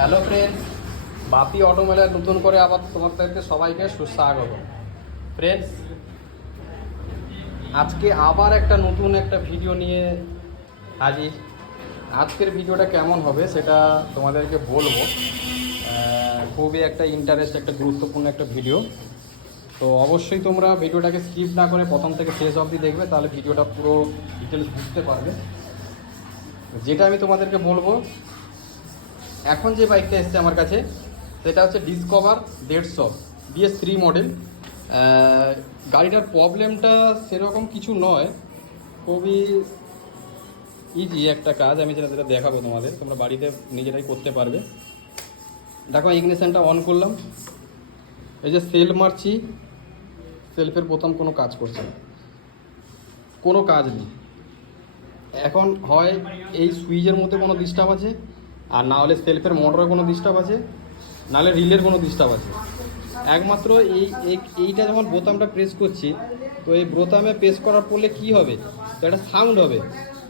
Hello friends, বাপি অটোমেলার নতুন করে আবার তোমাদেরকে সবাইকে সুস্বাগত। ফ্রেন্ডস, আজকে আবার একটা নতুন ভিডিও নিয়ে হাজির। আজকের ভিডিওটা কেমন হবে সেটা তোমাদেরকে বলবো। খুবই একটা গুরুত্বপূর্ণ একটা ভিডিও। তো অবশ্যই তোমরা ভিডিওটাকে স্কিপ না করে প্রথম থেকে শেষ অবধি দেখবে, তাহলে ভিডিওটা পুরো ডিটেলস বুঝতে পারবে। যেটা আমি তোমাদেরকে বলবো, এখন যে বাইকটা এসছে আমার কাছে সেটা হচ্ছে ডিসকভার 150 BS3 মডেল। গাড়িটার প্রবলেমটা সেরকম কিছু নয়, খুবই ইজি একটা কাজ। আমি যেটা দেখাবো তোমাদের, তোমরা বাড়িতে নিজেরাই করতে পারবে। দেখো, ইগনিশনটা অন করলাম, এই যে সেল মারছি, সেলফের বোতাম কোনো কাজ করছে না, কোনো কাজ নেই। এখন হয় এই সুইচের মধ্যে কোনো ডিস্টার্ব আছে, আর না হলে সেলফের মোটরের কোনো ডিস্টার্ব আছে, নাহলে রিলের কোনো ডিস্টার্ব আছে। একমাত্র এইটা যখন বোতামটা প্রেস করছি, তো এই বোতামে প্রেস করার পড়লে কি হবে, তো একটা সাউন্ড হবে।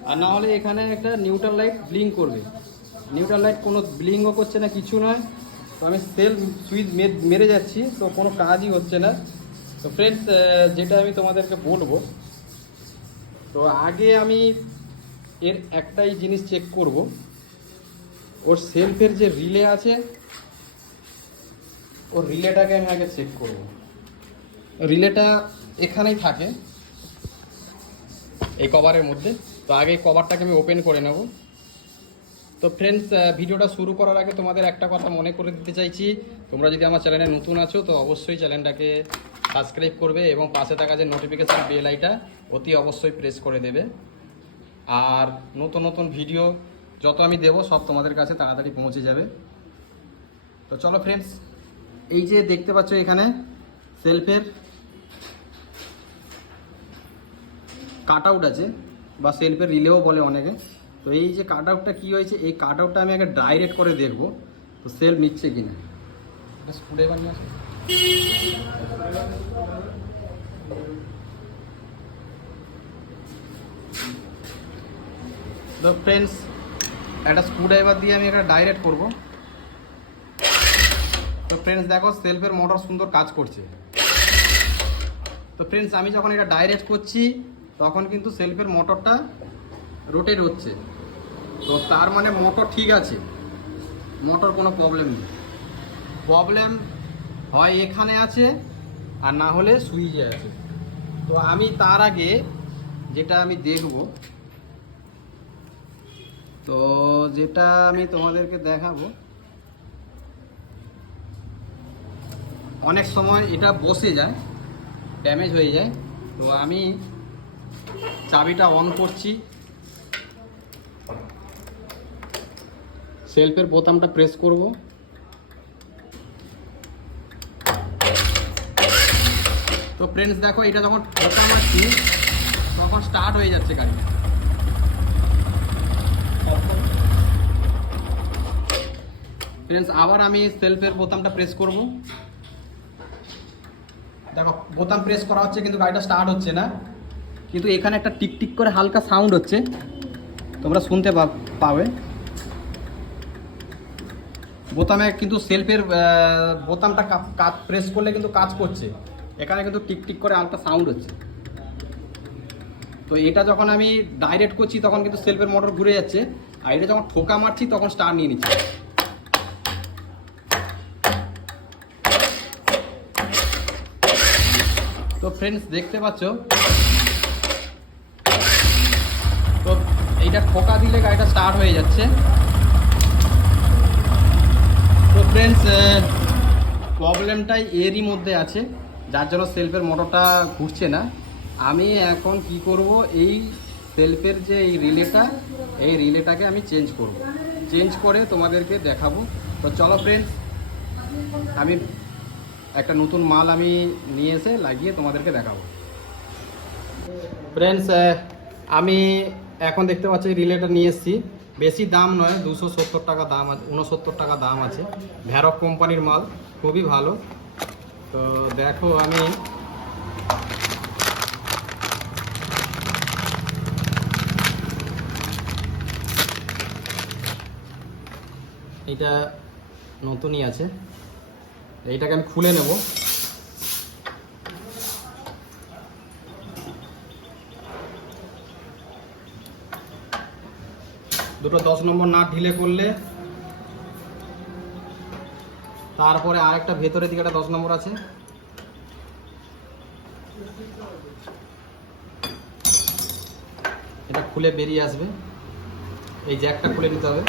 আর না হলে এখানে একটা নিউট্রাল লাইট ব্লিঙ্ক করবে। নিউট্রাল লাইট কোনো ব্লিঙ্কও করছে না, কিছু নয়। তো আমি সুইচ মেরে যাচ্ছি, তো কোনো কাজই হচ্ছে না। তো ফ্রেন্ডস, যেটা আমি তোমাদেরকে বলবো, তো আগে আমি এর একটাই জিনিস চেক করব, ওর সেলফের যে রিলে আছে, ওর রিলেটাকে আমি আগে চেক করব। রিলেটা এখানেই থাকে, এই কভারের মধ্যে। তো আগে এই কভারটাকে আমি ওপেন করে নেব। তো ফ্রেন্ডস, ভিডিওটা শুরু করার আগে তোমাদের একটা কথা মনে করে দিতে চাইছি, তোমরা যদি আমার চ্যানেলে নতুন আছো তো অবশ্যই চ্যানেলটাকে সাবস্ক্রাইব করবে এবং পাশে থাকা যে নোটিফিকেশান বেল আইটা অতি অবশ্যই প্রেস করে দেবে। আর নতুন নতুন ভিডিও যত আমি দেবো সব তোমাদের কাছে তাড়াতাড়ি পৌঁছে যাবে। তো চলো ফ্রেন্ডস, এই যে দেখতে পাচ্ছ এখানে সেলফের কাট আউট আছে, বা সেলফের রিলেও বলে অনেকে। তো এই যে কাট আউটটা কী হয়েছে, এই কাট আউটটা আমি আগে ডাইরেক্ট করে দেখবো তো সেলফ নিচ্ছে কিনা। স্ক্রুড্রাইভার নিয়ে আসে। তো ফ্রেন্ডস, একটা স্ক্রুড্রাইভার দিয়ে আমি একটা ডাইরেক্ট করব। তো ফ্রেন্ডস দেখো, সেলফের মোটর সুন্দর কাজ করছে। তো ফ্রেন্ডস, আমি যখন এটা ডাইরেক্ট করছি তখন কিন্তু সেলফের মোটরটা রোটেট হচ্ছে। তো তার মানে মোটর ঠিক আছে, মোটর কোনো প্রবলেম নেই। প্রবলেম হয় এখানে আছে, আর না হলে সুইচে আছে। তো আমি তার আগে যেটা আমি দেখব, তো যেটা আমি তোমাদেরকে দেখাবো, অনেক সময় এটা বসে যায়, ড্যামেজ হয়ে যায়। তো আমি চাবিটা অন করছি, সেলফের বোতামটা প্রেস করব। তো ফ্রেন্ডস দেখো, এটা যখন ঠোকা মারছি তখন স্টার্ট হয়ে যাচ্ছে গাড়ি। ফ্রেন্ডস, আবার আমি সেলফের বোতামটা প্রেস করব। দেখো, বোতাম প্রেস করা হচ্ছে কিন্তু গাড়িটা স্টার্ট হচ্ছে না। কিন্তু এখানে একটা টিকটিক করে হালকা সাউন্ড হচ্ছে, তোমরা শুনতে পাবে। বোতামে কিন্তু সেলফের বোতামটা প্রেস করলে কিন্তু কাজ করছে, এখানে কিন্তু টিকটিক করে হালকা সাউন্ড হচ্ছে। তো এটা যখন আমি ডাইরেক্ট করছি তখন কিন্তু সেলফের মোটর ঘুরে যাচ্ছে, আর এটা যখন ঠোকা মারছি তখন স্টার্ট নিয়ে নিচ্ছে। তো ফ্রেন্ডস দেখতে পাচ্ছ, তো এইটা ঠোকা দিলে গাড়িটা স্টার্ট হয়ে যাচ্ছে। তো ফ্রেন্ডস, প্রবলেমটাই এরই মধ্যে আছে, যার জন্য সেলফের মোটরটা ঘুরছে না। আমি এখন কি করব, এই সেলফের যে এই রিলেটাকে আমি চেঞ্জ করে তোমাদেরকে দেখাবো। তো চলো ফ্রেন্ডস, আমি একটা নতুন মাল আমি নিয়ে এসে লাগিয়ে তোমাদেরকে দেখাবো। ফ্রেন্ডস, আমি এখন দেখতে পাচ্ছি রিলেটা নিয়ে এসেছি। বেশি দাম নয়, 270 টাকা দাম আছে, 69 টাকা দাম আছে। ভ্যারক কোম্পানির মাল, খুবই ভালো। তো দেখো, আমি এটা নতুনই আছে। এইটাকে আমি খুলে নেব। দুটো 10 নম্বর নাট ঢিলে করলে তারপরে আরেকটা ভেতরের দিকে একটা 10 নম্বর আছে, এটা খুলে বেরিয়ে আসবে। এই জ্যাকটা খুলে নিতে হবে।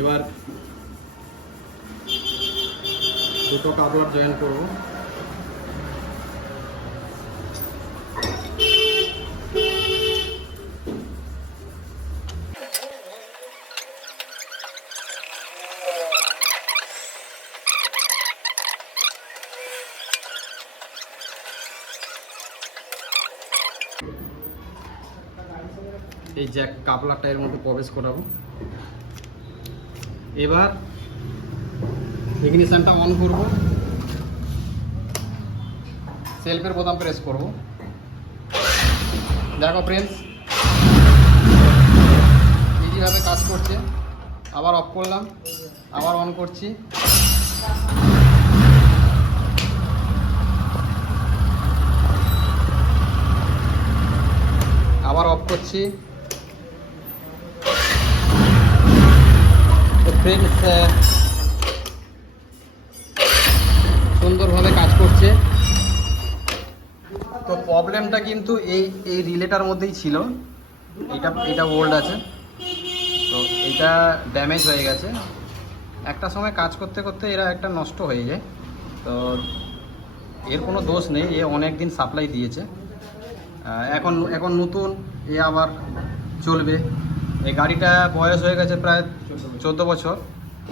এবার দুটো কাপলার জয়েন করব। এই জ্যাক কাপলারটা এর মধ্যে প্রবেশ করাবো। এবার ইগনিশনটা অন করব, সেলফের বোতাম প্রেস করব। দেখো ফ্রেন্ডস, ইজিভাবে কাজ করছে। আবার অফ করলাম, আবার অন করছি। আবার অফ করছি। তো ফ্রেন্ডস, সুন্দরভাবে কাজ করছে। তো প্রবলেমটা কিন্তু এই রিলেটার মধ্যেই ছিল। এটা ওল্ড আছে, তো এটা ড্যামেজ হয়ে গেছে। একটা সময় কাজ করতে করতে এরা একটা নষ্ট হয়ে যায়। তো এর কোনো দোষ নেই, এ অনেক দিন সাপ্লাই দিয়েছে। এখন নতুন এ আবার চলবে। এই গাড়িটা বয়স হয়ে গেছে প্রায় 14 বছর।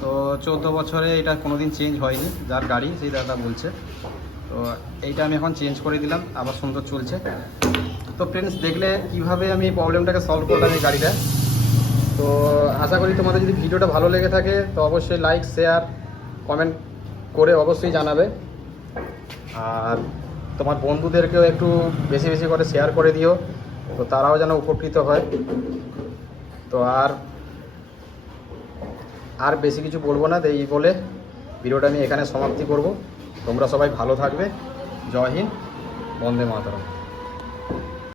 তো 14 বছরে এটা কোনো দিন চেঞ্জ হয়নি, যার গাড়ি সেই দাদা বলছে। তো এইটা আমি এখন চেঞ্জ করে দিলাম, আবার সুন্দর চলছে। তো ফ্রেন্ডস, দেখলে কিভাবে আমি প্রবলেমটাকে সলভ করলাম এই গাড়িটা। তো আশা করি তোমাদের যদি ভিডিওটা ভালো লেগে থাকে তো অবশ্যই লাইক, শেয়ার, কমেন্ট করে অবশ্যই জানাবে। আর তোমার বন্ধুদেরকেও একটু বেশি বেশি করে শেয়ার করে দিও, তো তারাও যেন উপকৃত হয়। তো আর বেশি কিছু বলবো না, এই বলে ভিডিওটা আমি এখানে সমাপ্তি করব। তোমরা সবাই ভালো থাকবে। জয় হিন্দ, বন্দে মাতরম।